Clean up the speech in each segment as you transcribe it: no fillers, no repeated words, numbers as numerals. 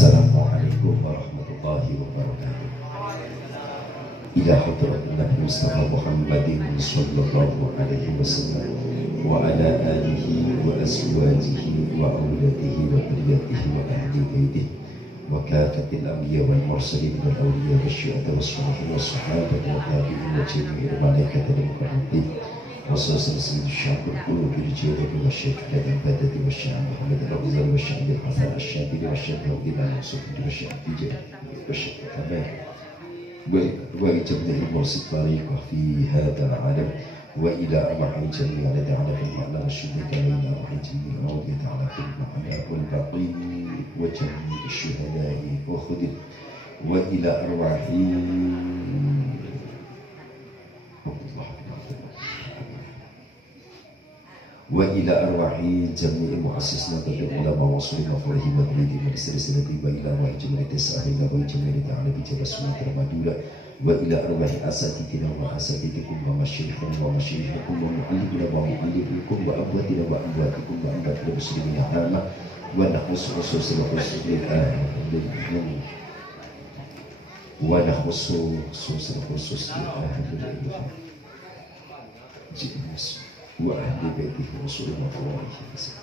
Assalamualaikum warahmatullahi wabarakatuh. Ila hadratin Nabi Mustafa Muhammadin sallallahu alaihi wasallam wa ala alihi wa azwajihi wa auladihi wa dzurriyyatihi wa ahli baitihi wa kafatil anbiya wal mursalin wal awliya wasyuhada wassalihin wassahabati wa tabi'in wa jami'il malaikati wal muqarrabin وصوصا سيد الشعب القلوب الجيرة والشيخ لدى البدد والشعب محمد الأفضل والشعب الحسن الشاذلي والشعب الهدى المنصوب والشعب التجاري والشعب الكمال وإجابة المرسل طريقة في هذا العالم وإلى أرواح الجميع الذي على في المعنى والشهداء وإلى أرواح الجميع الذي على في المعنى والباقين وجميع الشهداء وخذل وإلى أرواح وإلى أرواح جميع مؤسسنا العلماء وصولنا وفرهم وبريدهم ولسلسلة وإلى أرواح جميع التساهلين وجميع التعالى بجبل السنة المدولة وإلى أرواح أساتذتنا وأساتذتكم ومشايخنا ومشايخكم ومعلمنا ومعلمكم وأبواتنا وأبواتكم وأموات المسلمين عامة ونخص خصوص الخصوص ونخص خصوص الخصوص وأهل بيته رسول الله صلى الله عليه وسلم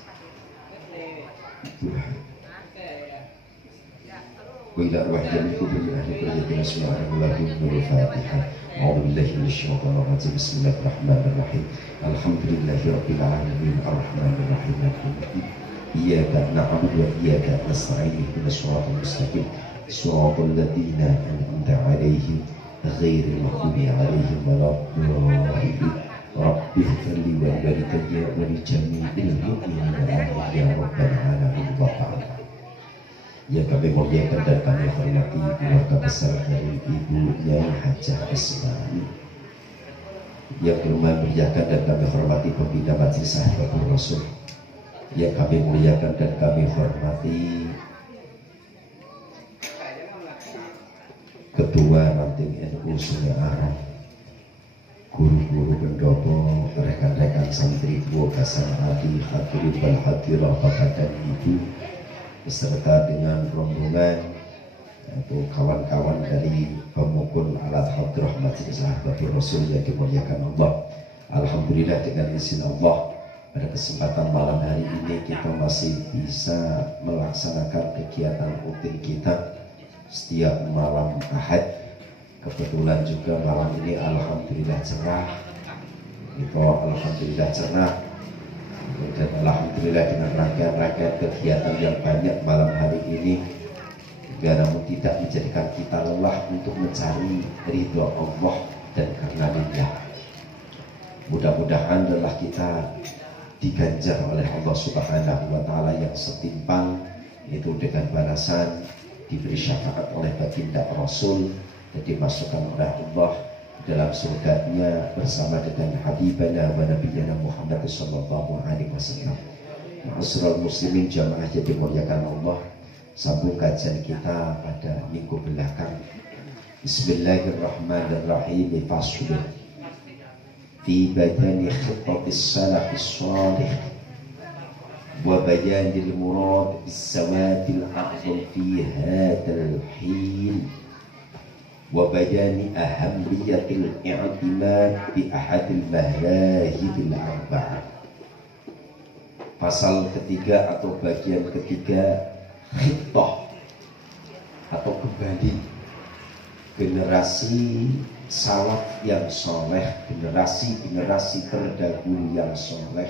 وإلى أرواح جميع كل أهل قريتنا سبحانه الله والفاتحة أعوذ بالله من الشيطان الرجيم بسم الله الرحمن الرحيم الحمد لله رب العالمين الرحمن الرحيم مالك يوم الدين إياك نعبد وإياك نستعين اهدنا الصراط المستقيم صراط الذين أنعمت عليهم غير المغضوب عليهم ولا الضالين Rabbi firli wa balikanya wa li jami'il mu'minina amin ya rabbal alamin wa ta'ala. Yang kami muliakan dan kami hormati keluarga besar dari Ibu Nyai Hajah Ismail, yang kami muliakan dan kami hormati pembina Majelis Sahabatul Rasul, yang kami muliakan dan kami hormati Ketua Ranting NU Sungai Arab, guru-guru pendopo, rekan-rekan santri Bukasan Adi, hadirin wal hadirah bapak dan ibu, beserta dengan rombongan atau kawan-kawan dari pemukul alat hadirah Majelis Sahabatul Rasul yang dimuliakan Allah. Alhamdulillah dengan izin Allah pada kesempatan malam hari ini kita masih bisa melaksanakan kegiatan rutin kita setiap malam Ahad. Kebetulan juga malam ini alhamdulillah cerah, itu alhamdulillah cerah, dan alhamdulillah dengan rangkaian kegiatan yang banyak malam hari ini, namun tidak menjadikan kita lelah untuk mencari ridho Allah dan karena lillah. Mudah-mudahan lelah kita diganjar oleh Allah Subhanahu wa Ta'ala yang setimpal, itu dengan balasan diberi syafaat oleh baginda Rasul dan dimasukkan oleh Allah dalam surganya bersama dengan Habibana wa Nabiyana Muhammad sallallahu alaihi wasallam. Ma'asyiral muslimin jamaah yang dimuliakan Allah, sambung kajian kita pada minggu belakang. Bismillahirrahmanirrahim. Faslun fi bayani khitatis salafis shalih wa bayanil murad bis sawadil a'zam fi hadzal hin wa bayani ahammiyatil i'timad bi ahadil mahahibil arba'ah. Pasal ketiga atau bagian ketiga, khitah atau kembali generasi salaf yang soleh, generasi terdahulu yang soleh,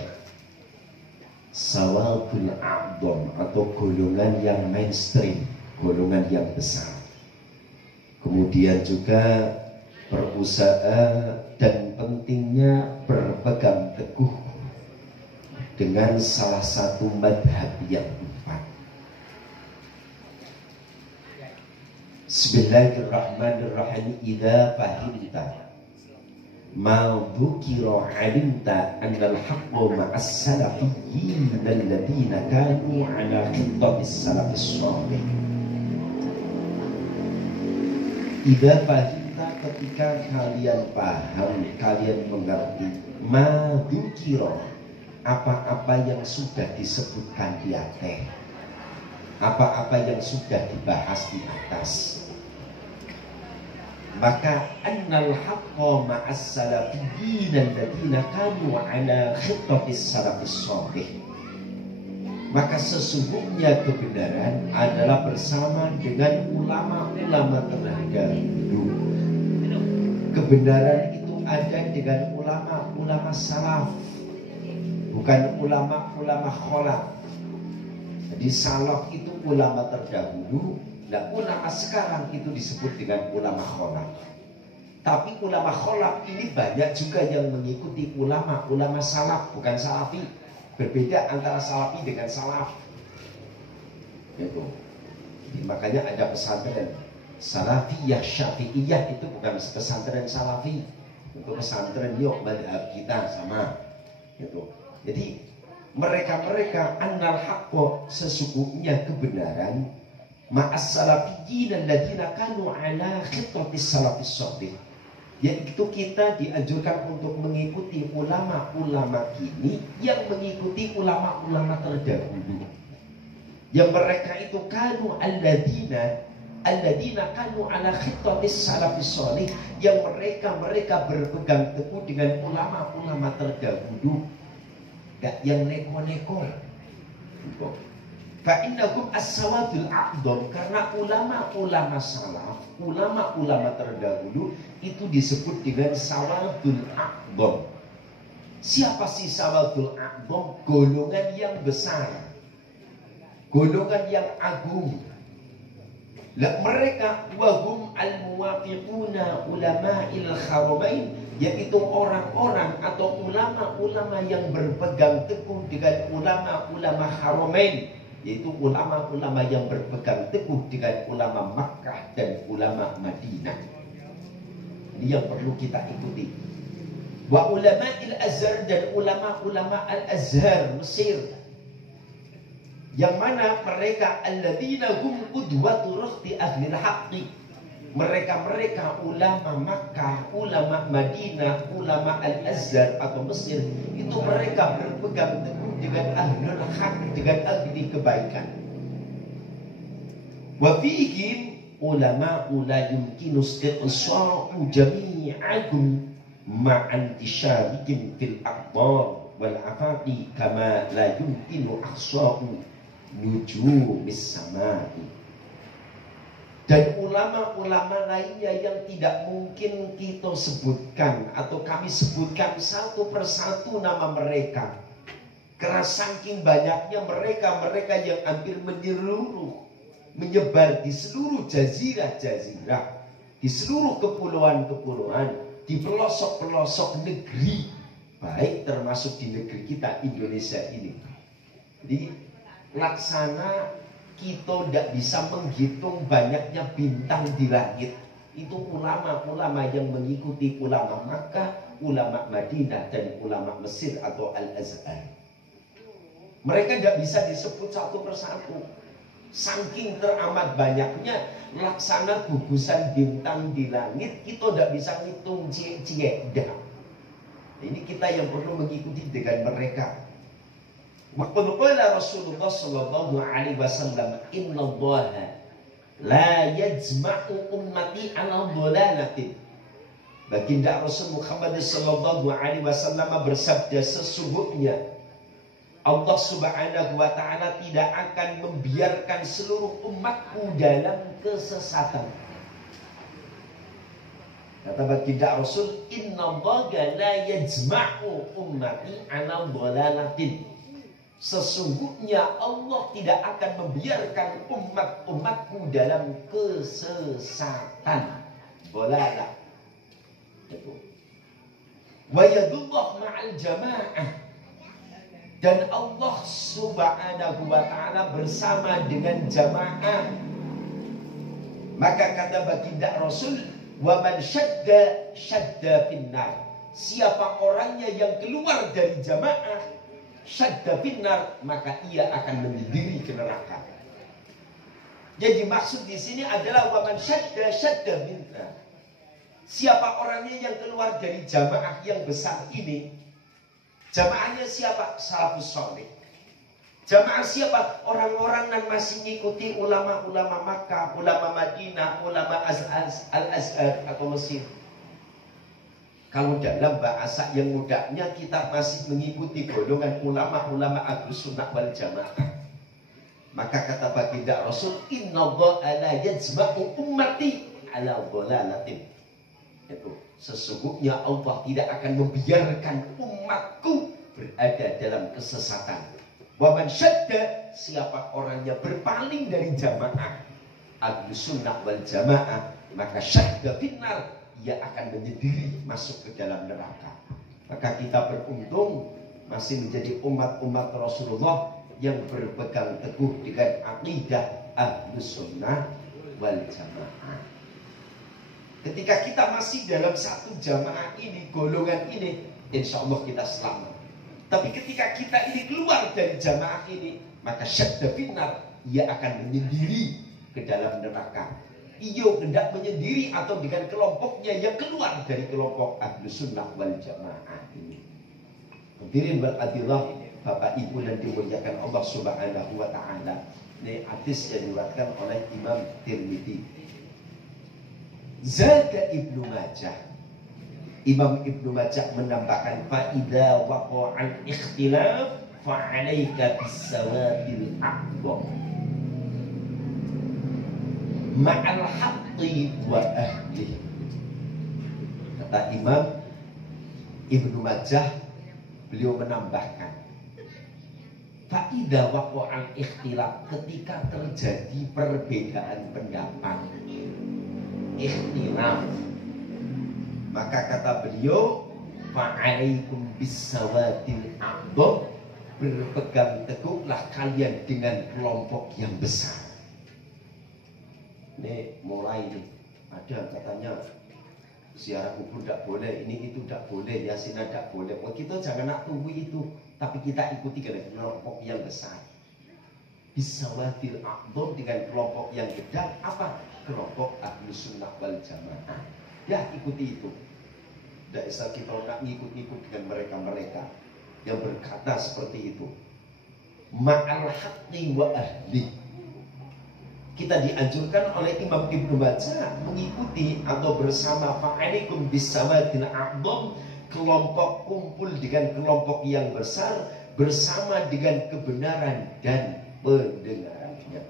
sawadul a'zam atau golongan yang mainstream, golongan yang besar. Kemudian juga berusaha dan pentingnya berpegang teguh dengan salah satu madhab yang empat. Bismillahirrahmanirrahim. Idza fahimta ma dzukira 'alimta annal haqqa ma'as salafiyyin alladziina kanu 'ala khittabis salafis shalih. Idza fahimta, ketika kalian paham, kalian mengerti, ma dzukira, apa-apa yang sudah disebutkan di atas, apa-apa yang sudah dibahas di atas. Maka annal haqqa ma'as salafiyyin alladziina kanu 'ala khittatis salafis shalih. Maka sesungguhnya kebenaran adalah bersama dengan ulama-ulama terdahulu. Kebenaran itu ada dengan ulama-ulama salaf, bukan ulama-ulama khalaf. Jadi salaf itu ulama terdahulu, nah ulama sekarang itu disebut dengan ulama khalaf. Tapi ulama khalaf ini banyak juga yang mengikuti ulama salaf, bukan salafi. Berbeda antara salafi dengan salaf. Itu. Jadi, makanya ada pesantren salafiyah syafi'iyah, itu bukan pesantren salafi. Itu pesantren yuk madhab kita sama. Gitu. Jadi mereka annal haqqo, sesungguhnya kebenaran, ma'as salafiyyin alladziina kanu 'ala khittatis salafis shalih. Yaitu kita dianjurkan untuk mengikuti ulama-ulama kini yang mengikuti ulama-ulama terdahulu. Yang mereka itu kanu alladzina kanu 'ala khittatis salafis shalih, yang mereka berpegang teguh dengan ulama-ulama terdahulu. Gak yang neko-neko. Fa'innahum as-sawadul a'dham, karena ulama-ulama salaf, ulama-ulama terdahulu itu disebut dengan sawadul a'dham. Siapa sih sawadul a'dham? Golongan yang besar, golongan yang agung. Lah mereka wahum al-muwafiquna ulama'il haramain, yaitu orang-orang atau ulama-ulama yang berpegang teguh dengan ulama-ulama haramain, yaitu ulama-ulama yang berpegang teguh dengan ulama Makkah dan ulama Madinah. Ini yang perlu kita ikuti. Wa ulama'il Azhar, dan ulama-ulama Al-Azhar Mesir, yang mana mereka alladzina hum qudwatu rukhti ahlil haqqi. Mereka ulama Makkah, ulama Madinah, ulama Al-Azhar atau Mesir, itu mereka berpegang teguh dengan ahlul haq, dengan ahli kebaikan. Wa fihim ulama la yumkinu istiqsa'u jami'ahum ma'an tishabikin fil aqdar wal afaqi kama la yumkinu ahsa'u nujumis samai. Dan ulama-ulama lainnya yang tidak mungkin kita sebutkan atau kami sebutkan satu persatu nama mereka, karena saking banyaknya mereka yang hampir menyebar di seluruh jazirah-jazirah, di seluruh kepulauan-kepulauan, di pelosok-pelosok negeri, baik termasuk di negeri kita Indonesia ini. Jadi laksana kita tidak bisa menghitung banyaknya bintang di langit. Itu ulama-ulama yang mengikuti ulama Makkah, ulama Madinah, dan ulama Mesir atau Al-Azhar. Mereka tidak bisa disebut satu persatu. Saking teramat banyaknya laksana gugusan bintang di langit, kita tidak bisa ngitung cie-cie. Ini kita yang perlu mengikuti dengan mereka. Waqad qala Rasulullah sallallahu alaihi wasallam, innallaha la yajma'u ummati 'ala dhalalatin. Baginda Rasul Muhammad sallallahu alaihi wasallam bersabda, sesungguhnya Allah Subhanahu wa taala tidak akan membiarkan seluruh umatku dalam kesesatan. Kata baginda Rasul, innallaha la yajma'u ummati 'ala dhalalatin. Sesungguhnya Allah tidak akan membiarkan umatku dalam kesesatan. Bolalah. Wa yadullah ma'al jamaah. Dan Allah Subhanahu wa ta'ala bersama dengan jamaah. Maka kata baginda Rasul, wa man syadda finnar. Siapa orangnya yang keluar dari jamaah, syadda finnar, maka ia akan mendidiri ke neraka. Jadi maksud di sini adalah waman syadda finnar. Siapa orangnya yang keluar dari jamaah yang besar ini? Jamaahnya siapa? Salafus shalih. Jamaah siapa? Orang-orang yang masih mengikuti ulama-ulama Makkah, ulama Madinah, ulama Al-Azhar atau Mesir. Kalau dalam bahasa yang mudahnya kita masih mengikuti golongan ulama-ulama Ahlus Sunnah wal Jamaah. Maka kata baginda Rasul, innallaha la yajma'u ummati ala dhalalatin. Itu sesungguhnya Allah tidak akan membiarkan umatku berada dalam kesesatan. Wa man syadda, siapa orangnya berpaling dari jamaah Ahlus Sunnah wal Jamaah, maka syadda finnar, ia akan menyendiri masuk ke dalam neraka. Maka kita beruntung masih menjadi umat-umat Rasulullah yang berpegang teguh dengan akidah Ahlus Sunnah wal Jamaah. Ketika kita masih dalam satu jamaah ini, golongan ini, insya Allah kita selamat. Tapi ketika kita ini keluar dari jamaah ini, maka syadda finnar, ia akan menyendiri ke dalam neraka. Iyo hendak menyendiri atau dengan kelompoknya yang keluar dari kelompok Ahlus Sunnah wal Jamaah ini. Hadirin wal adillah, Bapak Ibu dan dimuliakan Allah Subhanahu wa taala. Ini hadis yang diriwayatkan oleh Imam Tirmidzi. Zada Ibnu Majah. Imam Ibnu Majah menambahkan, fa idza waqa'al ikhtilaf fa 'alaika bis-sawabil aqdam ma'al haqqi wa ahli. Kata Imam Ibnu Majah, beliau menambahkan, fa idza waqa'al ikhtilaf, ketika terjadi perbedaan pendapat, ikhtilaf, maka kata beliau, fa'alaikum bis-sawadil aqdam, berpegang teguhlah kalian dengan kelompok yang besar. Ini mulai nih, ada katanya ziarah kubur tidak boleh, ini itu tidak boleh, yasin tidak boleh. Oh, kita jangan nak tunggu itu, tapi kita ikuti dengan kelompok yang besar. Bis-sawadil aqdam, dengan kelompok yang gede, apa? Kelompok Ahlus Sunnah wal Jamaah. Ya, ikuti itu. Tidak bisa kita nak ngikut-ngikut dengan mereka-mereka yang berkata seperti itu. Ma'al haqqi wa ahli. Kita dianjurkan oleh Imam Ibnu Majah mengikuti atau bersama fa'alikum bis-sawadil aqdam, kelompok kumpul dengan kelompok yang besar bersama dengan kebenaran dan pendengarannya.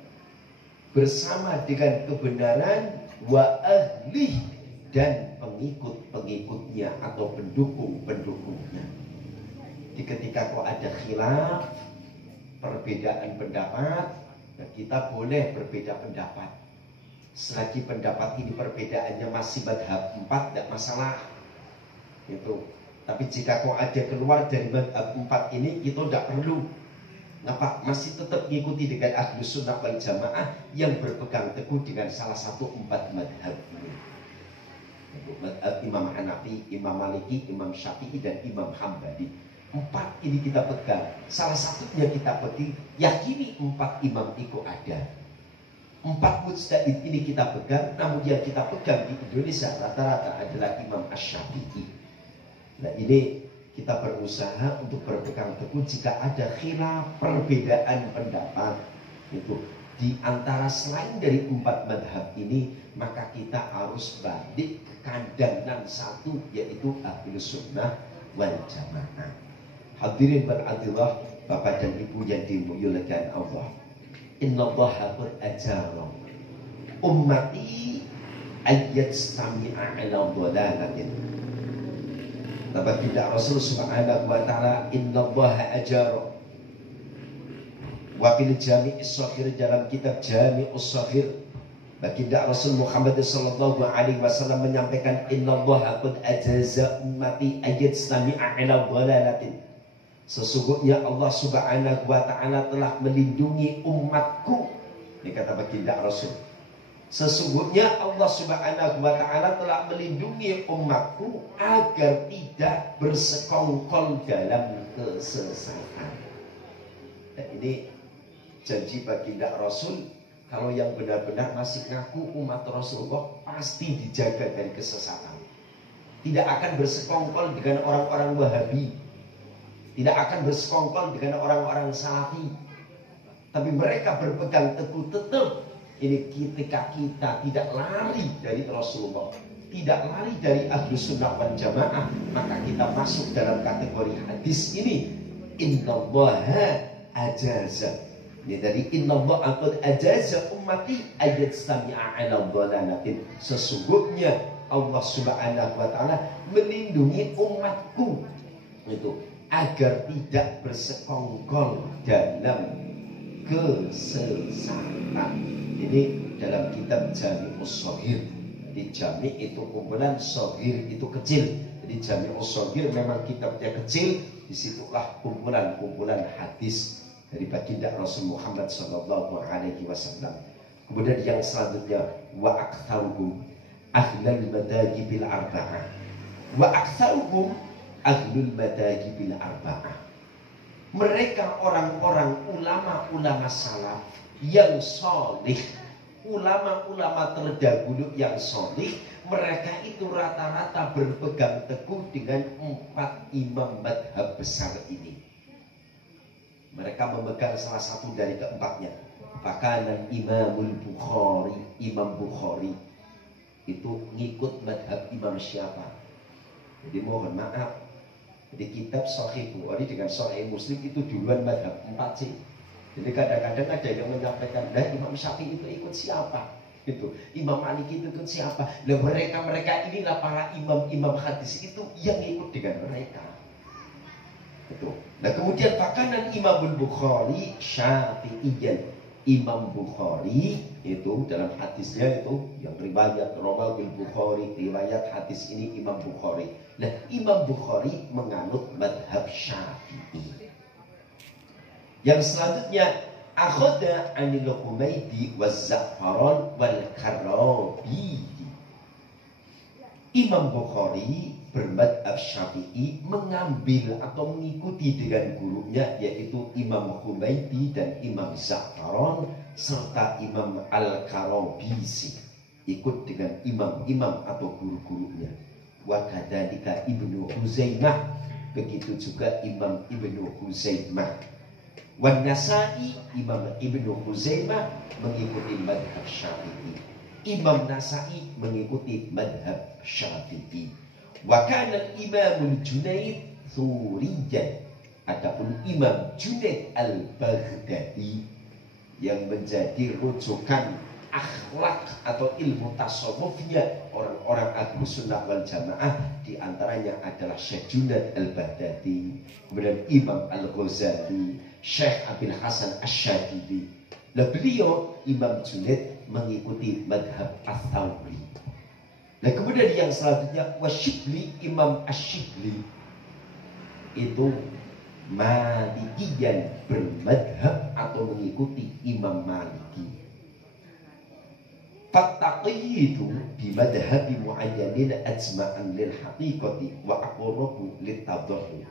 Bersama dengan kebenaran wa ahli, dan pengikut-pengikutnya atau pendukung-pendukungnya. Jadi ketika kok ada khilaf, perbedaan pendapat, kita boleh berbeda pendapat. Selagi pendapat ini perbedaannya masih madhab 4, tidak masalah. Itu. Tapi jika kok ada keluar dari madhab 4 ini, kita tidak perlu. Kenapa? Masih tetap mengikuti dengan Ahlus Sunnah wal Jamaah yang berpegang teguh dengan salah satu 4 madhab ini. Madhab Imam Hanafi, Imam Maliki, Imam Syafi'i, dan Imam Hambali. 4 ini kita pegang. Salah satunya kita pegang, yakini 4 imam itu ada. 4 mujtahid ini kita pegang, namun yang kita pegang di Indonesia rata-rata adalah Imam Asy-Syafi'i. Nah, ini kita berusaha untuk berpegang teguh jika ada khilaf, perbedaan pendapat itu di antara selain dari 4 madhab ini, maka kita harus balik ke kandang satu, yaitu Ahlus Sunnah wal Jamaah. Hadirin beradillah, Bapak dan Ibu yang dimuliakan Allah. Innallaha qad ajara ummati ayyastami'a ala dhalalatin. Baginda Rasul Subhanahu wa taala, innallaha ajara. Wa fil Jami'us Shaghir, dalam kitab Jami'us Shaghir, Baginda Rasul Muhammad sallallahu alaihi wasallam menyampaikan, innallaha qad ajaza ummati ayyastami'a ala dhalalatin. Sesungguhnya Allah Subhanahu wa ta'ala telah melindungi umatku. Ini kata baginda Rasul. Sesungguhnya Allah Subhanahu wa ta'ala telah melindungi umatku agar tidak bersekongkol dalam kesesatan. Dan ini janji baginda Rasul, kalau yang benar-benar masih ngaku umat Rasulullah pasti dijaga dari kesesatan. Tidak akan bersekongkol dengan orang-orang Wahabi, tidak akan bersekongkol dengan orang-orang Salafi, tapi mereka berpegang teguh tetap. Ini ketika kita tidak lari dari Rasulullah, tidak lari dari Ahlus Sunnah wal Jamaah, maka kita masuk dalam kategori hadis ini. Innallaha ajaza. Ini dari innallaha qad ajaza ummati ayat sami'a ala dhalalatin. Sesungguhnya Allah Subhanahu wa taala melindungi umatku itu agar tidak bersekongkol dalam kesesatan. Ini dalam kitab Jami'us Shaghir. Jadi Jami' itu kumpulan, Shaghir itu kecil. Jadi Jami'us Shaghir memang kitabnya kecil. Disitulah kumpulan-kumpulan hadis dari baginda Rasul Muhammad sallallahu alaihi wasallam. Kemudian yang selanjutnya wa aktsaruhum ahlul madhahibil arba'ah. Wa aktsaruhum ahlul madhahibil arba'ah. Mereka orang-orang ulama-ulama salaf yang solih, ulama-ulama terdahulu yang solih, mereka itu rata-rata berpegang teguh dengan 4 imam madhab besar ini. Mereka memegang salah satu dari keempatnya. Bahkan Imamul Bukhari, Imam Bukhari itu ngikut madhab imam siapa? Jadi mohon maaf, di kitab Sahih Bukhari dengan Sahih Muslim itu duluan madhab 4 sih. Jadi kadang-kadang ada yang menyampaikan, nah Imam Syafi'i itu ikut siapa? Itu Imam Malik itu ikut siapa? Nah mereka inilah para imam-imam hadis itu yang ikut dengan mereka. Itu. Nah kemudian makanan Imam Bukhari Syafi'iyyan. Imam Bukhari itu dalam hadisnya itu yang riwayat Rawahul Bukhari, riwayat hadis ini Imam Bukhari. Nah Imam Bukhari menganut madhab Syafi'i. Yang selanjutnya akhadha 'anil Humaydi waz-Za'faran wal Karabi. Imam Bukhari bermadhab Syafi'i mengambil atau mengikuti dengan gurunya yaitu Imam Humaydi dan Imam Za'faran serta Imam Al-Karabisi, ikut dengan imam-imam atau guru-gurunya. Wa kadzalika Ibnu Huzaimah, begitu juga Imam Ibnu Huzaimah. Wan Nasa'i, Imam Ibnu Huzaimah mengikuti madhab Syafi'i. Imam Nasa'i mengikuti madhab Syafi'i. Wa kana Imamul Junaid Thuriyan. Adapun Imam Junaid Al-Baghdadi yang menjadi rujukan akhlak atau ilmu tasawufnya orang-orang Ahlus Sunnah wal Jamaah, di antaranya adalah Syekh Junaid Al-Baghdadi, kemudian Imam Al-Ghazali, Syekh Abil Hasan Asy-Syadili. Nah beliau Imam Junaid mengikuti madhab Ats-Tsawri. Nah kemudian yang selanjutnya Wasyibli, Imam Asy-Syibli itu Malikiyan, bermadhab atau mengikuti Imam Maliki. Fattaqiyidu bimadhabi mu'ayyanin ajma'an lil haqiqati wa aqrabu lit tadahhur.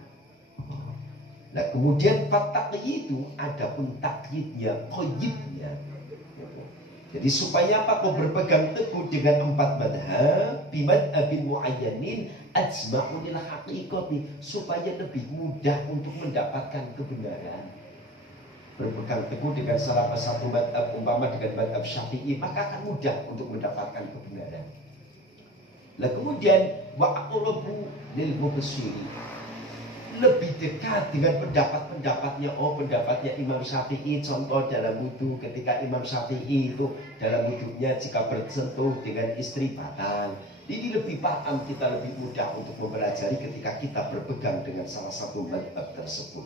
Nah kemudian fattaqiyidu, adapun takyidnya, qayyidnya. Jadi supaya apa? Kau berpegang teguh dengan 4 madhab bimadhabin mu'ayyanin ajma'un lil haqiqati, supaya lebih mudah untuk mendapatkan kebenaran. Berpegang teguh dengan salah satu madhab, umpama dengan madhab Syafi'i, maka akan mudah untuk mendapatkan kebenaran. Nah kemudian wa aqrabu lil mubashiri, lebih dekat dengan pendapat-pendapatnya. Oh pendapatnya Imam Syafi'i, contoh dalam wudu, ketika Imam Syafi'i itu dalam wudhunya jika bersentuh dengan istri batal. Ini lebih paham, kita lebih mudah untuk mempelajari ketika kita berpegang dengan salah satu madhab tersebut.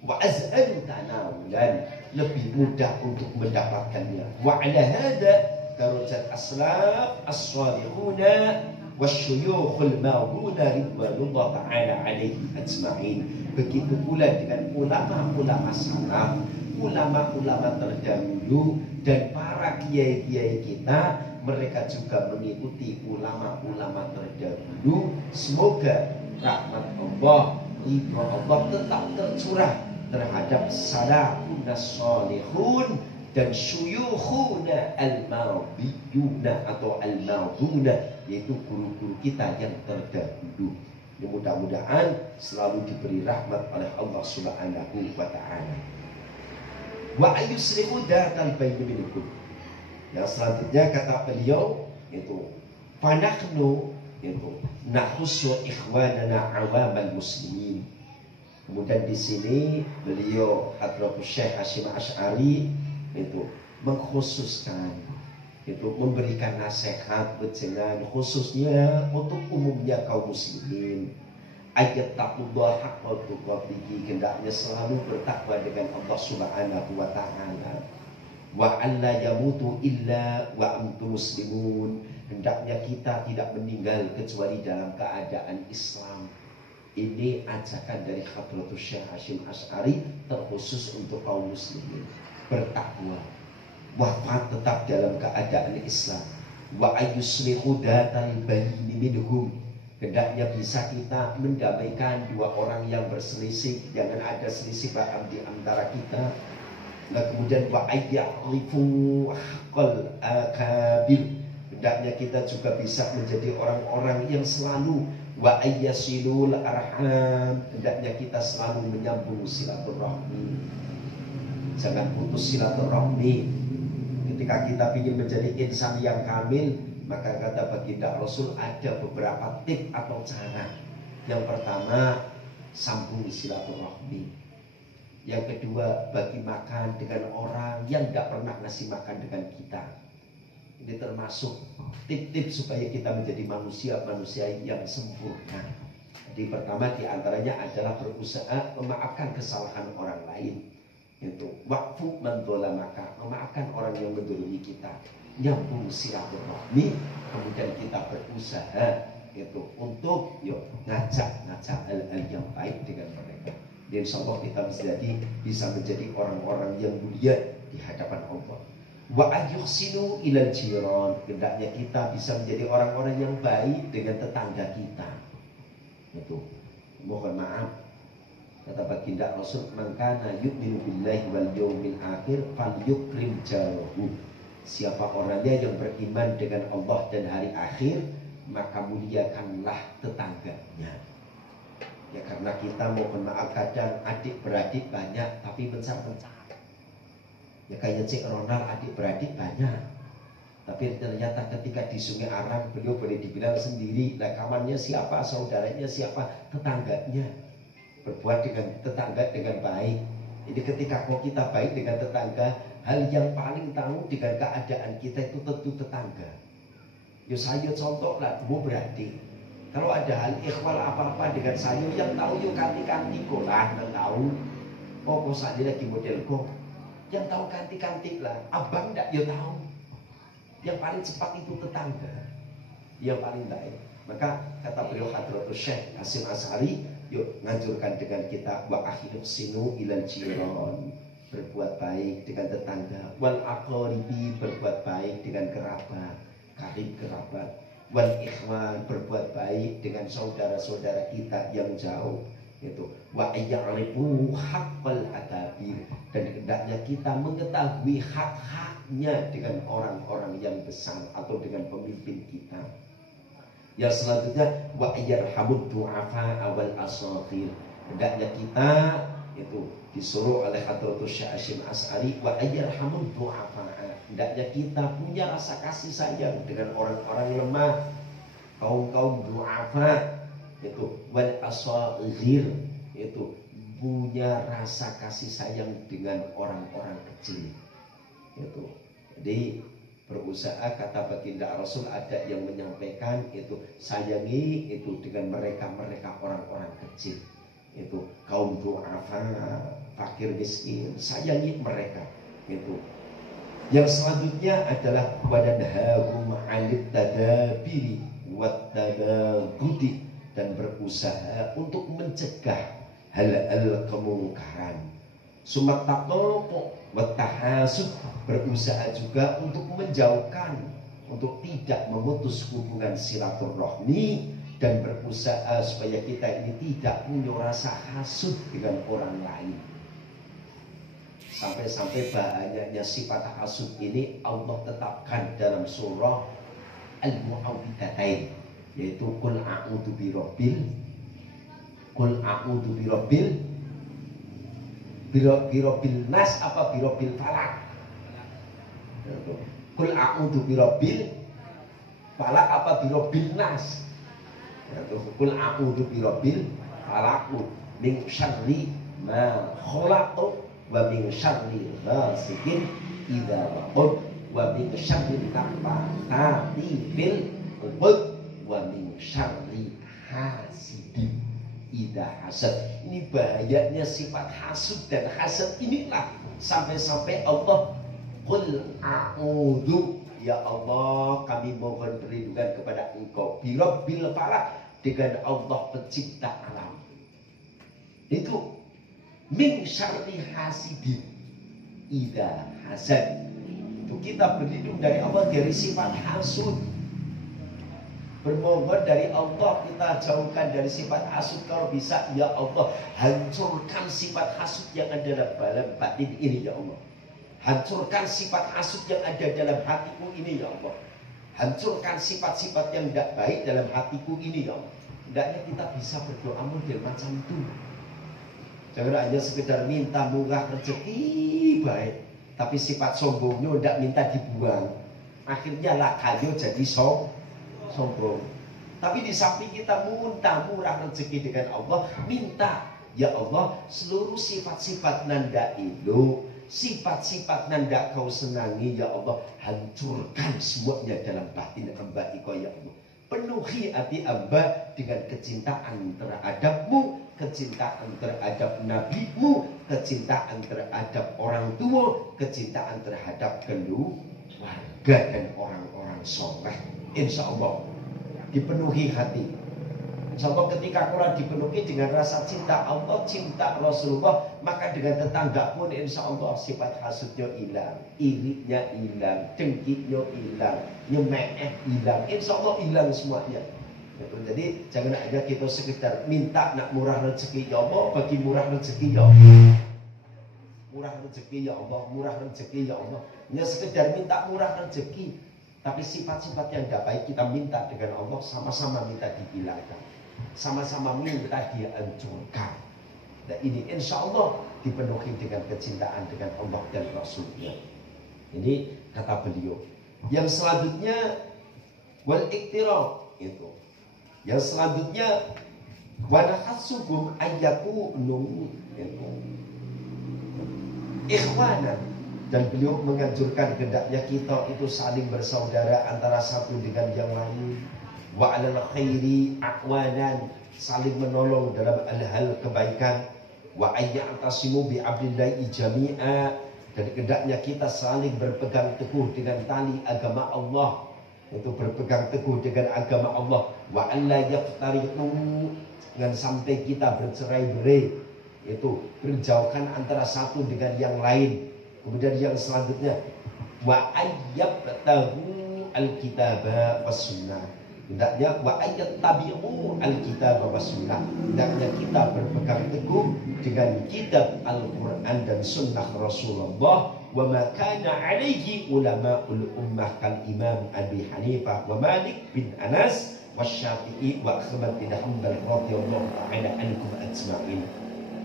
Wa azharu tanawulan, lebih mudah untuk mendapatkannya. Wa ala hada darajat aslaf as-salihuna wasyuyukhul ma'buna ridwanullah ta'ala alaihi ajma'in. Begitu pula dengan ulama-ulama salaf, ulama-ulama terdahulu dan para kiai-kiai kita, mereka juga mengikuti ulama-ulama terdahulu. Semoga rahmat Allah, ridho Allah tetap tercurah terhadap salafun salihun dan syuyukhuna al-mardiyuna atau al-marduna, yaitu guru-guru kita yang terdahulu. Mudah-mudahan selalu diberi rahmat oleh Allah Subhanahu wa ta'ala. Wa ayyuslihu datal baini minkum. Yang selanjutnya kata beliau itu fanahnu itu nahussu ikhwanana awamal muslimin. Kemudian di sini beliau Hadratus Syekh Hasyim Asy'ari itu mengkhususkan itu memberikan nasihat dengan khususnya untuk umumnya kaum muslimin ayat taqwa haqqa tuqatih, hendaknya selalu bertakwa dengan Allah Subhanahu wa taala. Wa alla yamutu illa wa antum muslimun, hendaknya kita tidak meninggal kecuali dalam keadaan Islam. Ini ajakan dari Hadratus Syekh Hasyim Asy'ari terkhusus untuk kaum muslimin. Bertakwa, wafat tetap dalam keadaan Islam. Wa ayyuslihu datal baini minhum, hendaknya bisa kita mendamaikan dua orang yang berselisih, jangan ada selisih paham di antara kita. Nah, kemudian wa ayya'rifu haqqal akabil, hendaknya kita juga bisa menjadi orang-orang yang selalu wa ayyasilul arham, hendaknya kita selalu menyambung silaturahmi. Jangan putus silaturahmi. Ketika kita ingin menjadi insan yang kamil, maka kata baginda Rasul ada beberapa tip atau cara. Yang pertama, sambung silaturahmi. Yang kedua, bagi makan dengan orang yang tidak pernah ngasih makan dengan kita. Ini termasuk tip-tip supaya kita menjadi manusia yang sempurna. Jadi pertama diantaranya adalah berusaha memaafkan kesalahan orang lain. Itu waqfu man dzalamaka, memaafkan orang yang mendolimi kita. Nyambung silaturahmi, kemudian kita berusaha itu untuk ngajak hal-hal yang baik dengan mereka. Dan insya Allah kita bisa menjadi orang-orang yang mulia di hadapan Allah. Wa ayyuhsinu ilal jiran, hendaknya kita bisa menjadi orang-orang yang baik dengan tetangga kita. Itu mohon maaf, kata baginda Rasul, man kana yu'minu billahi wal yawmil akhir falyukrim jarahu. Siapa orangnya yang beriman dengan Allah dan hari akhir, maka muliakanlah tetangganya. Ya karena kita mohon maaf kadang adik beradik banyak tapi mencar-mencar. Ya kayak Cik Ronald adik beradik banyak, tapi ternyata ketika di Sungai Arang beliau boleh dibilang sendiri. Nah kawannya siapa, saudaranya siapa, tetangganya. Berbuat dengan tetangga dengan baik. Jadi ketika kita baik dengan tetangga, hal yang paling tahu dengan keadaan kita itu tentu tetangga. Ya saya contoh lah, mau beradik. Kalau ada hal ikhwal apa-apa dengan saya, yang tahu yuk kanti-kanti kok lah, yang tahu. Oh kok saya lagi model kok. Yang tahu kanti-kanti lah, abang enggak ya tahu. Yang paling cepat itu tetangga, yang paling baik. Maka kata beliau Hadratus Syekh Hasyim Asy'ari, yuk nganjurkan dengan kita wa ahyusinu ilal jiran, berbuat baik dengan tetangga, wal aqaribi, berbuat baik dengan kerabat, karib kerabat, wal ikhwan, berbuat baik dengan saudara-saudara kita yang jauh. Itu wa ayya'rifu haqqal akabir, dan hendaknya kita mengetahui hak-haknya dengan orang-orang yang besar atau dengan pemimpin kita. Yang selanjutnya wa ayyarhamud du'afa wal asatir, hendaknya kita itu disuruh oleh Hadratus Syekh Hasyim Asy'ari wa ayyarhamud du'afa, hendaknya kita punya rasa kasih sayang dengan orang-orang lemah, kaum du'afa. Itu wal asaghir, itu punya rasa kasih sayang dengan orang-orang kecil. Itu jadi berusaha, kata baginda Rasul ada yang menyampaikan itu sayangi itu dengan mereka orang-orang kecil, itu kaum du'afa, fakir miskin, sayangi mereka. Itu yang selanjutnya adalah wadanhahum 'anit tadabiri wat tadagudi, dan berusaha untuk mencegah hal-hal kemungkaran. Sumat taqoq wa tahasud, berusaha juga untuk menjauhkan, untuk tidak memutus hubungan silaturahmi, dan berusaha supaya kita ini tidak punya rasa hasud dengan orang lain. Sampai-sampai banyaknya sifat hasud ini Allah tetapkan dalam surah Al-Mu'awwidhatain, yaitu qul a'udzu birabbil Birabbil nas apa birabbil falak? Kul a'udzu birabbil falak apa birabbil nas? Kul a'udzu birabbil falak min syarri ma khalaq wa min syarri ghasiqin idza waqab wa min syarri nafathati fil 'uqad wa min syarri hasidin idza hasad. Ini bahayanya sifat hasud dan hasad inilah sampai-sampai Allah qul a'udzu, ya Allah kami mohon perlindungan kepada Engkau birabbil falak, dengan Allah pencipta alam. Itu min syarri hasidin idza hasad. Itu kita berlindung dari Allah dari sifat hasud. Bermohon dari Allah kita jauhkan dari sifat hasud. Kalau bisa ya Allah hancurkan sifat hasud yang ada dalam batin ini ya Allah. Hancurkan sifat hasud yang ada dalam hatiku ini ya Allah. Hancurkan sifat-sifat yang tidak baik dalam hatiku ini ya Allah. Hendaknya kita bisa berdoa model macam itu. Jangan hanya sekedar minta murah rezeki baik, tapi sifat sombongnya tidak minta dibuang. Akhirnya lah kayu jadi sombong. Tapi di samping kita minta murah rezeki dengan Allah, minta ya Allah seluruh sifat-sifat nanda itu, sifat-sifat nanda kau senangi ya Allah, hancurkan semuanya dalam batin hamba Engkau ya Allah. Penuhi hati hamba dengan kecintaan terhadapmu, kecintaan terhadap nabimu, kecintaan terhadap orang tua, kecintaan terhadap keluarga dan orang-orang soleh. Insya Allah dipenuhi hati. Insya Allah ketika Quran dipenuhi dengan rasa cinta Allah, cinta Rasulullah, maka dengan tetangga pun insya Allah sifat hasudnya hilang, iriknya hilang, dengkinya hilang, nyemek hilang, insya Allah hilang semuanya. Jadi jangan aja kita sekedar minta nak murah rezeki ya Allah, bagi murah rezeki ya Allah, murah rezeki ya Allah, murah rezeki ya Allah. Hanya sekedar minta murah rezeki, tapi sifat-sifat yang tidak baik kita minta dengan Allah, sama-sama minta dihilangkan, sama-sama minta dihancurkan. Dan ini insya Allah dipenuhi dengan kecintaan dengan Allah dan Rasulnya. Ini kata beliau. Yang selanjutnya wal iktiraf itu. Yang selanjutnya wanahasubum ayyakunu ikhwanan, dan beliau menganjurkan hendaknya kita itu saling bersaudara antara satu dengan yang lain. Wa 'alal khairi a'wanan, saling menolong dalam hal-hal kebaikan. Wa ayya'tasimu bi 'abdillahi jami'a, dan hendaknya kita saling berpegang teguh dengan tali agama Allah, untuk berpegang teguh dengan agama Allah. Wa alla yaftariqu, jangan sampai kita bercerai-berai, itu berjauhan antara satu dengan yang lain. Kemudian yang selanjutnya wa ayyabtahu alkitaba was sunnah, hendaknya wa ayyattabi'u alkitaba was sunnah, hendaknya kita berpegang teguh dengan kitab Al-Quran dan sunnah Rasulullah. Wa ma kana alaihi ulama'ul ummah kal Imam Abi Hanifah wa Malik bin Anas wa Syafi'i wa Ahmad bin Hanbal radhiyallahu ta'ala anhum ajma'in.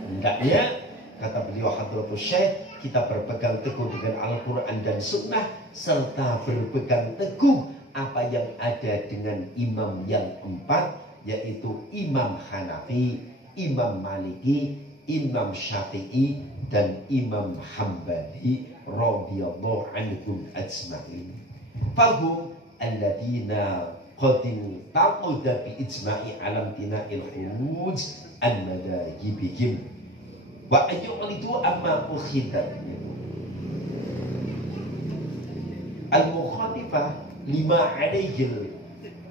Hendaknya kata beliau Hadratus Syekh, kita berpegang teguh dengan Al-Quran dan sunnah, serta berpegang teguh apa yang ada dengan imam yang empat, yaitu Imam Hanafi, Imam Maliki, Imam Syafi'i, dan Imam Hambali radhiyallahu anhum ajma'in. Fahum alladhina qadin taqada bi ijma'i alam tina'il khuruj an madahibihim wa ayyuqlidu amma ukhidat. Al-mukhatifah lima alaihil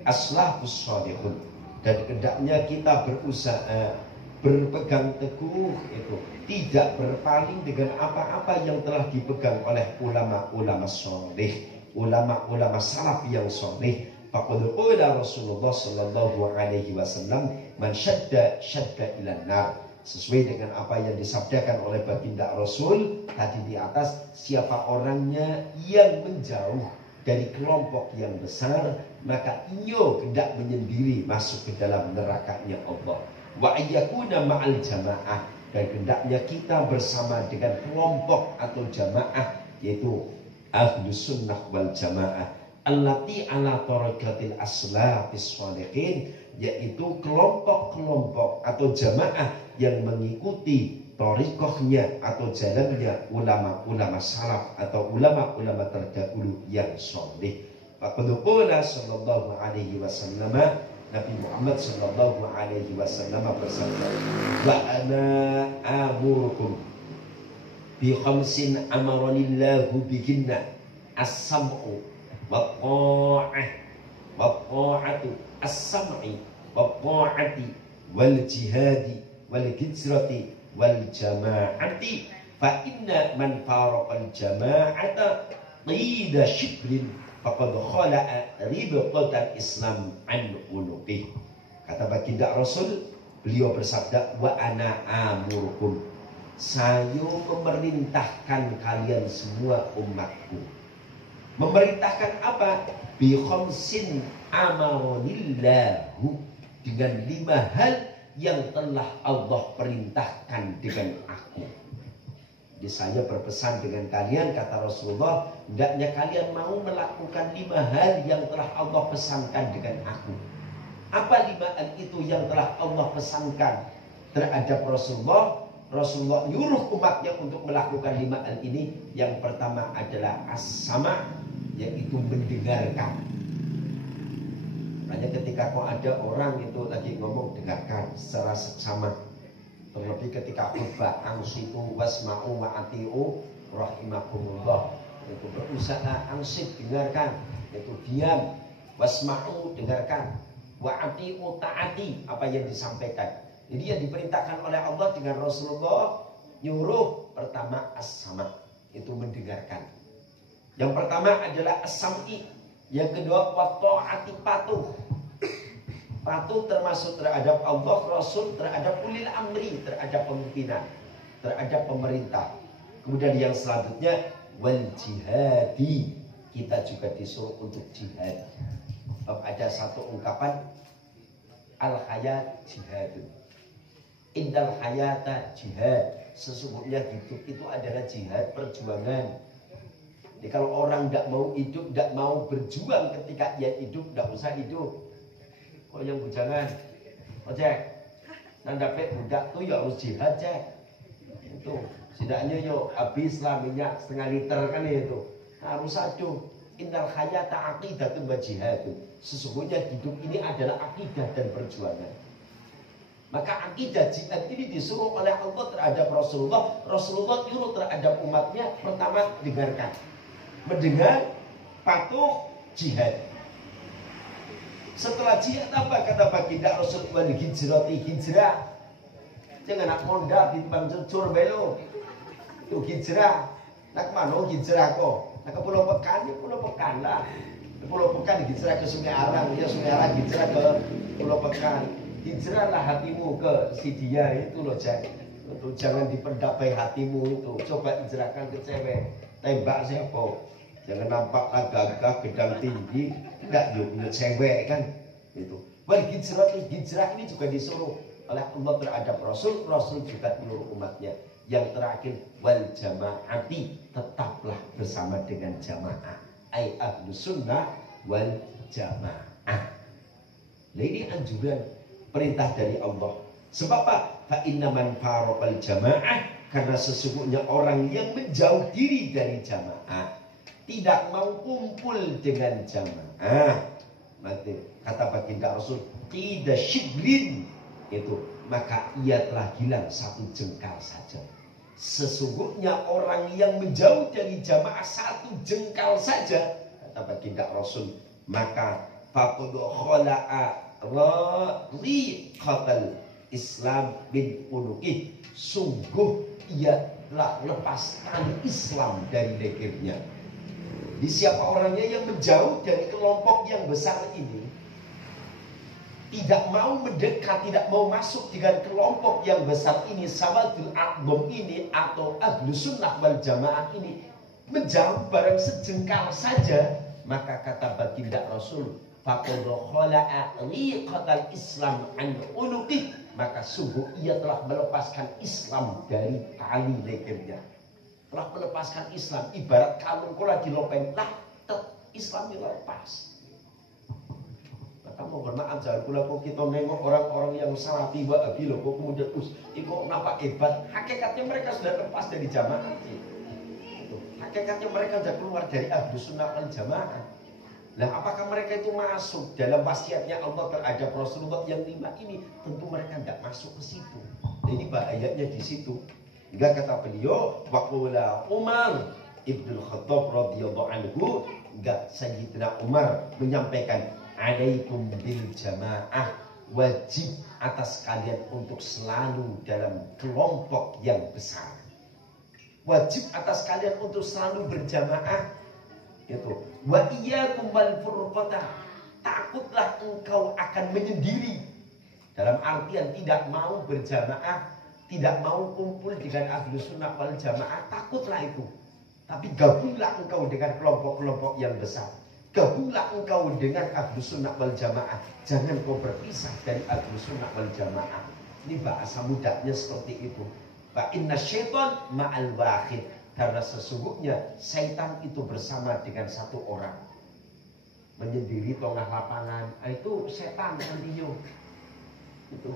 aslafus salihun, dan hendaknya kita berusaha berpegang teguh itu, tidak berpaling dengan apa-apa yang telah dipegang oleh ulama-ulama saleh, ulama-ulama salaf yang saleh. Faqad qala Rasulullah sallallahu alaihi wasallam, man syadda ilan nar, sesuai dengan apa yang disabdakan oleh baginda Rasul tadi di atas, siapa orangnya yang menjauh dari kelompok yang besar, maka ia hendak menyendiri masuk ke dalam nerakanya Allah. Wa ayyakuna ma'al jamaah, dan hendaknya kita bersama dengan kelompok atau jamaah, yaitu Ahlus Sunnah wal Jamaah allati ala tariqatil aslafis shalihin, yaitu kelompok-kelompok atau jamaah yang mengikuti thariqahnya atau jalannya ulama-ulama salaf atau ulama-ulama terdahulu yang saleh. Faqad qala sallallahu alaihi wasallam, Nabi Muhammad sallallahu alaihi wasallam bersabda, wa ana amurukum bi khamsin amaranillahu bihinna as-sam'u wa ta'ah wa ta'atu as-sam'i wa ta'ati wal jihadi wal hijrati wal jama'ati, fa inna man faraqal jama'ata qida shibrin faqad khala'a ribqatal Islam an unuqih. Kata baginda Rasul, beliau bersabda, wa ana amurukum, saya memerintahkan kalian semua umatku. Memerintahkan apa? Bi khamsin amaronillahu, dengan 5 hal yang telah Allah perintahkan dengan aku. Jadi saya berpesan dengan kalian, kata Rasulullah, hendaknya kalian mau melakukan 5 hal yang telah Allah pesankan dengan aku. Apa 5 hal itu yang telah Allah pesankan terhadap Rasulullah? Rasulullah nyuruh umatnya untuk melakukan 5 hal ini. Yang pertama adalah as-sama', yaitu mendengarkan. Makanya ketika kok ada orang itu lagi ngomong, dengarkan secara seksama. Terlebih ketika khutbah, ansitu wasma'u wa'ati'u rahimakumullah, itu berusaha ansit, dengarkan, itu diam, wasma'u, dengarkan, wa'ati'u, taati apa yang disampaikan. Jadi yang diperintahkan oleh Allah dengan Rasulullah nyuruh pertama as-sama', itu mendengarkan. Yang pertama adalah as-sam'i, yang kedua wa ta'ati, patuh. Patuh termasuk terhadap Allah, Rasul, terhadap ulil amri, terhadap pemimpinan, terhadap pemerintah. Kemudian yang selanjutnya wal jihadi, kita juga disuruh untuk jihad. Ada satu ungkapan, al hayat jihadun, indal hayata jihad, sesungguhnya hidup itu adalah jihad, perjuangan. Jadi kalau orang tidak mau hidup, tidak mau berjuang ketika dia hidup, tidak usah hidup. Oh yang bujangan, ojek, nandapet budak tuh ya harus jihad cek. Itu setidaknya yo habis lah minyak setengah liter kan itu. Harus aduh, innal hayata aqidatun wa jihadun. Sesungguhnya hidup ini adalah akidah dan perjuangan. Maka akidah jihad ini disuruh oleh Allah terhadap Rasulullah. Rasulullah nyuruh terhadap umatnya, pertama dengarkan, mendengar, patuh, jihad. Setelah jihad apa kata baginda Rasul? Wal hijrati, hijrah. Jangan nak mondar di timbang cucur belo. Itu hijrah. Nak mana hijrah kok? Nak ke Pulau Pekan, ya Pulau Pekan lah. Ke Pulau Pekan hijrah ke Sungai Arang, ya Sungai Arang hijrah ke Pulau Pekan. Hijrahlah hatimu ke si dia itu loh, Jack. Itu jangan dipendapai hatimu itu. Coba hijrahkan ke cewek. Tembak siapa? Jangan nampaklah gagah, gedang tinggi, tidak punya cewek kan itu. Wal hijrah, hijrah ini juga disuruh oleh Allah terhadap Rasul. Rasul juga menyuruh umatnya. Yang terakhir wal jama'ati, tetaplah bersama dengan jamaah. Ai ahlus sunnah wal jamaah. Nah ini anjuran, perintah dari Allah. Sebab apa? Fa inna man faraqal jamaah, karena sesungguhnya orang yang menjauh diri dari jamaah, tidak mau kumpul dengan jamaah, mati kata baginda Rasul, tidak shibrin, itu maka ia telah hilang 1 jengkal saja. Sesungguhnya orang yang menjauh dari jamaah 1 jengkal saja, kata baginda Rasul, maka faqad khala'a riqatal Islam bin unuqih, sungguh ia telah lepas tali Islam dari lehernya. Di siapa orangnya yang menjauh dari kelompok yang besar ini, tidak mau mendekat, tidak mau masuk dengan kelompok yang besar ini, Sawadul A'dham ini atau Ahlus Sunnah wal Jamaah ini, menjauh barang sejengkal saja, maka kata baginda Rasul, faqad khala'a liqatal Islam an unuqih, maka sungguh ia telah melepaskan Islam dari tali lehernya. Telah melepaskan Islam, ibarat kalung kula dilopeng lah Islam dilepas. Maka mohon maaf, jangan pula kok kita nengok orang-orang yang salafi wahabi loh, kok kemudian kok nampak hebat. Hakikatnya mereka sudah lepas dari jamaah. Hakikatnya mereka sudah keluar dari Ahlus Sunnah wal Jamaah. Nah, apakah mereka itu masuk dalam wasiatnya Allah terhadap Rasulullah yang 5 ini? Tentu mereka tidak masuk ke situ. Ini bahayanya di situ. Hingga kata beliau, waqala Umar Ibnu Khattab radhiyallahu anhu, hingga Sayyidina Umar menyampaikan, alaikum bil jamaah, wajib atas kalian untuk selalu dalam kelompok yang besar. Wajib atas kalian untuk selalu berjamaah. Itu. Wa iyyakum wal furqata, takutlah engkau akan menyendiri. Dalam artian tidak mau berjamaah, tidak mau kumpul dengan Ahlus Sunnah wal Jamaah, takutlah itu. Tapi gabunglah engkau dengan kelompok-kelompok yang besar. Gabunglah engkau dengan Ahlus Sunnah wal Jamaah. Jangan kau berpisah dari Ahlus Sunnah wal Jamaah. Ini bahasa mudahnya seperti itu. Fa inna syaitan ma'al wahid. Karena sesungguhnya syaitan itu bersama dengan satu orang. Menyendiri tengah lapangan, itu setan nantinya. Itu.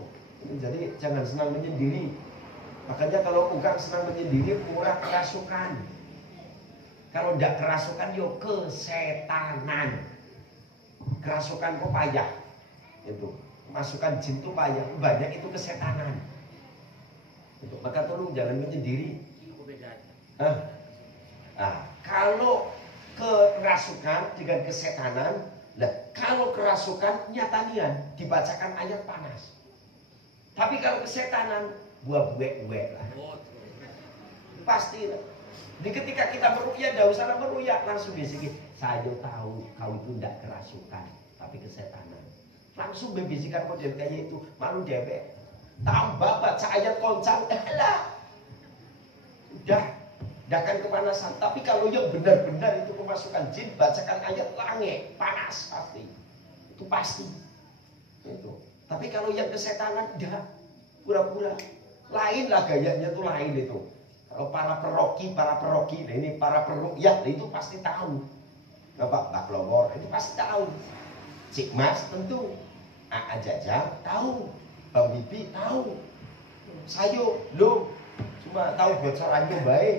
Jadi jangan senang menyendiri. Makanya kalau bukan senang menyendiri, murah kerasukan. Kalau tidak kerasukan, yo kesetanan. Kerasukan kok payah. Itu masukan jin itu payah. Banyak itu kesetanan. Itu. Maka tolong jangan menyendiri. Kalau kerasukan dengan kesetanan, kalau kerasukan nyatanian dibacakan ayat panas. Tapi kalau kesetanan buah buek-buek lah. Pasti lah. Jadi ketika kita meruqyah, tidak usah meruqyah, langsung bisikin, saya tahu kau itu tidak kerasukan, tapi kesetanan. Langsung bisikan model kayak itu, malu debek. Tambah baca ayat koncang, lah. Udah, akan kepanasan. Tapi kalau yang benar-benar itu kemasukan jin, bacakan ayat langit, panas pasti. Itu pasti. Itu. Tapi kalau yang kesetanan, dah pura-pura. Lain lah gayanya tuh lain itu. Kalau para peroki, nah ini para peruqyah, itu pasti tahu. Mbak Lowor itu pasti tahu. Cik Mas tentu. Aa Jajang tahu. Bang Bibi tahu. Sayo, lo cuma tahu bocorannya baik.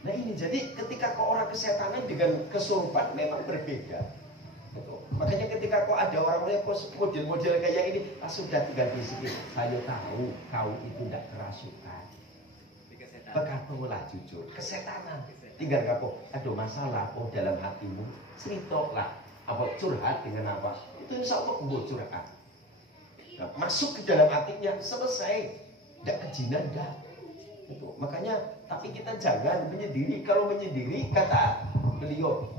Nah ini jadi ketika kau orang kesetanan dengan kesurupan memang berbeda. Betul. Makanya ketika kau ada orang model-model kayak ini, sudah tinggal bisikin, saya tahu kau itu tidak kerasukan. Bekatolah jujur, kesetanan. Tinggal kau ada masalah dalam hatimu, ceritalah, apa curhat dengan apa, itu insya Allah kau curhat. Nah, masuk ke dalam hatinya, selesai, tidak kejinan dah. Itu. Makanya, tapi kita jangan menyendiri. Kalau menyendiri, kata beliau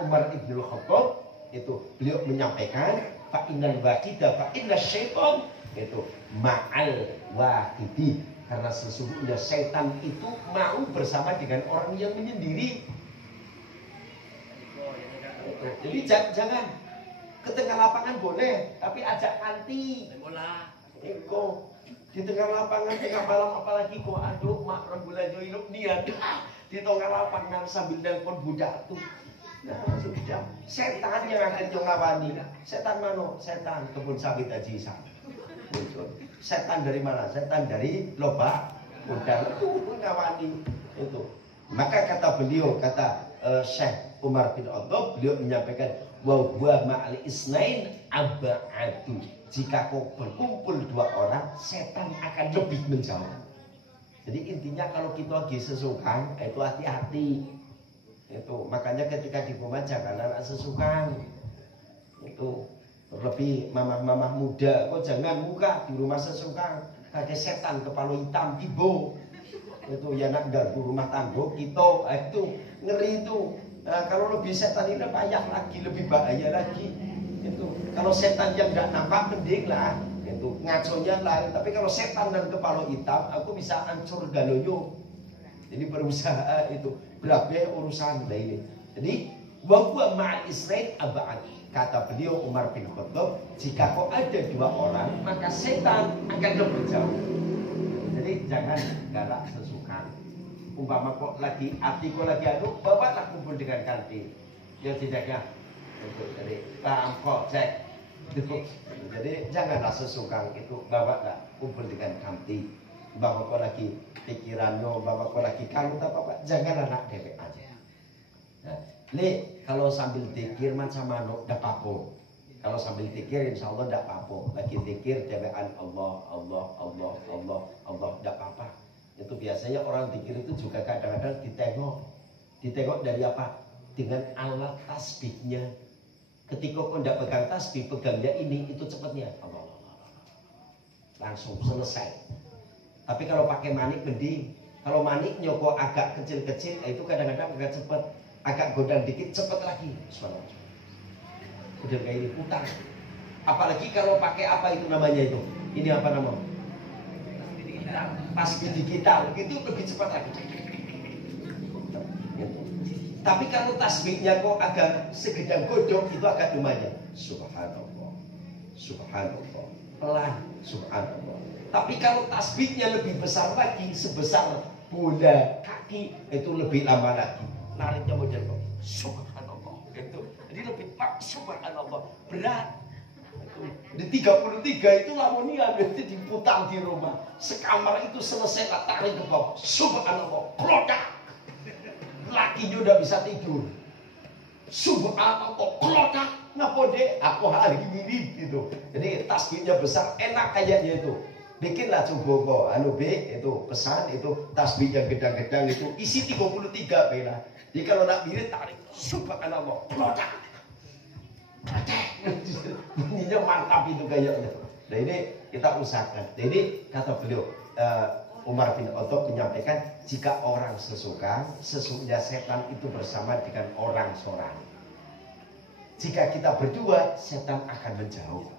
Umar Ibnu Khattab, itu beliau menyampaikan, fa innal waqida fa inna syaitan itu ma'al waqidi, karena sesungguhnya syaitan itu mau bersama dengan orang yang menyendiri. Itu. Jadi jangan ke tengah lapangan boleh, tapi ajak anti. Eko di tengah lapangan tengah malam apalagi kok aduh mak rembulan yo hidup niat di tengah lapangan sambil telepon budak tuh. Nah sudah setan yang akan ngawani. Setan mana? Setan kebun sawit Haji Isa. Setan dari mana? Setan dari lobak udang itu ngawani itu. Maka kata beliau, kata Syekh Umar bin Khattab, beliau menyampaikan wa huwa ma'al isnain ab'adu. Jika kau berkumpul dua orang, setan akan lebih menjauh. Jadi intinya kalau kita lagi sesukan, itu hati-hati. Itu makanya ketika di rumah jangan anak sesukan. Itu terlebih mamah-mamah muda, kok jangan muka di rumah sesukan. Ada setan kepala hitam tibo. Itu ya nak ganggu rumah tangga kita, itu ngeri itu. Nah, kalau lebih setan ini payah lagi, lebih bahaya lagi. Itu kalau setan yang nggak nampak mending lah, itu ngaconya lain. Tapi kalau setan dan kepala hitam, aku bisa hancur galoyo. Jadi berusaha itu berapa urusan ini. Jadi Wa huwa ma'al isnain ab'ad. Kata beliau Umar bin Khattab, jika kok ada dua orang, maka setan akan lebih jauh. Jadi jangan galak sesuka. Umpama kok lagi hati kok lagi adu, bawalah kumpul dengan kantin. Ya tidaknya untuk jadi project. Jadi janganlah sesuka itu, bawalah kumpul dengan kantin. Bawa kok lagi pikirannya, bawa kok lagi kamu tak apa, jangan anak dewek aja. Nah, ini kalau sambil zikir macam mana tidak apa-apa. Kalau sambil zikir insya Allah tidak apa-apa. Lagi zikir dewean Allah, Allah, Allah, Allah, Allah, tidak apa-apa. Itu biasanya orang zikir itu juga kadang-kadang ditengok. Ditengok dari apa? Dengan alat tasbihnya. Ketika kau tidak pegang tasbih, pegangnya ini, itu cepatnya Allah, Allah, Allah. Langsung selesai. Tapi kalau pakai manik mending. Kalau maniknya kok agak kecil-kecil, itu kadang-kadang agak cepat. Agak godang dikit, cepat lagi. Udah kayak ini putar. Apalagi kalau pakai apa itu namanya itu? Ini apa namanya? Tasbih digital. Itu lebih cepat lagi. Tapi kalau tasbihnya kok agak segedang godong, itu agak lumayan. Subhanallah. Subhanallah. Pelan. Subhanallah. Tapi kalau tasbihnya lebih besar lagi, sebesar bola kaki, itu lebih lama lagi. Nariknya model kok. Subhanallah. Itu. Jadi lebih subhanallah. Berat. Di 33 itu lamunian itu diputar di rumah. Sekamar itu selesai tak tarik ke bawah. Subhanallah. Klodak. Lakinya udah bisa tidur. Subhanallah. Klodak. Ngapa deh? Aku hari ini gitu. Jadi tasbihnya besar, enak kayaknya itu. Bikinlah coba kok, anu B itu pesan itu tasbih yang gedang-gedang itu isi 33 bela. Jadi kalau nak mirip tarik subhanallah, klodak. Bunyinya mantap itu kayaknya. Nah ini kita usahakan. Jadi kata beliau Umar bin Khattab menyampaikan jika orang sesuka, sesungguhnya setan itu bersama dengan orang seorang. Jika kita berdua, setan akan menjauh.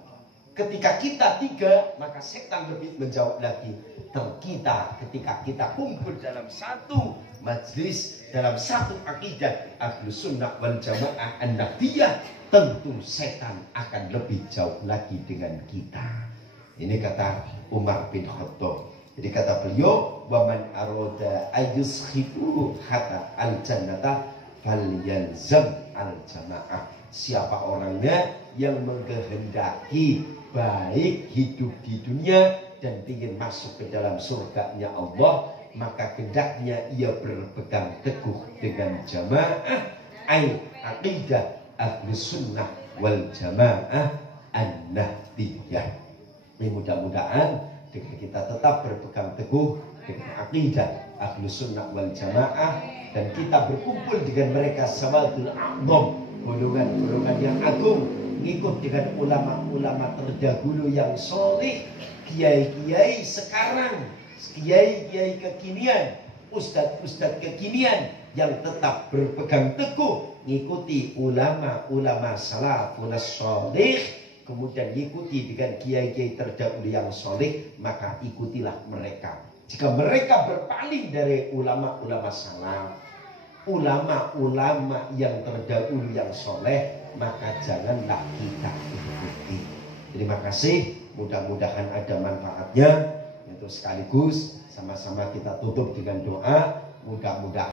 Ketika kita tiga, maka setan lebih menjauh lagi. Ketika kita kumpul dalam satu majlis, dalam satu akidah Ahlus Sunnah wal Jamaah an-Nahdiyah, tentu setan akan lebih jauh lagi dengan kita. Ini kata Umar bin Khattab. Jadi kata beliau, "Waman aroda ayuskhifu hatta al-jannata falyanzam al-jamaah." Siapa orangnya yang mengkehendaki baik hidup di dunia dan ingin masuk ke dalam surganya Allah, maka hendaknya ia berpegang teguh dengan jamaah aqidah Ahlus Sunnah wal Jamaah an-Nahdiyah. Ini mudah-mudahan dengan kita tetap berpegang teguh dengan aqidah Ahlus Sunnah wal Jamaah dan kita berkumpul dengan mereka sawadul a'dham, golongan-golongan yang agung, ngikut dengan ulama-ulama terdahulu yang soleh, kiai-kiai sekarang, kiai-kiai kekinian, ustadz-ustadz kekinian yang tetap berpegang teguh ngikuti ulama-ulama salafun soleh, kemudian ngikuti dengan kiai-kiai terdahulu yang soleh, maka ikutilah mereka. Jika mereka berpaling dari ulama-ulama salaf, ulama-ulama yang terdahulu yang soleh, maka janganlah kita ikuti. Terima kasih, mudah-mudahan ada manfaatnya. Untuk sekaligus sama-sama kita tutup dengan doa, mudah-mudahan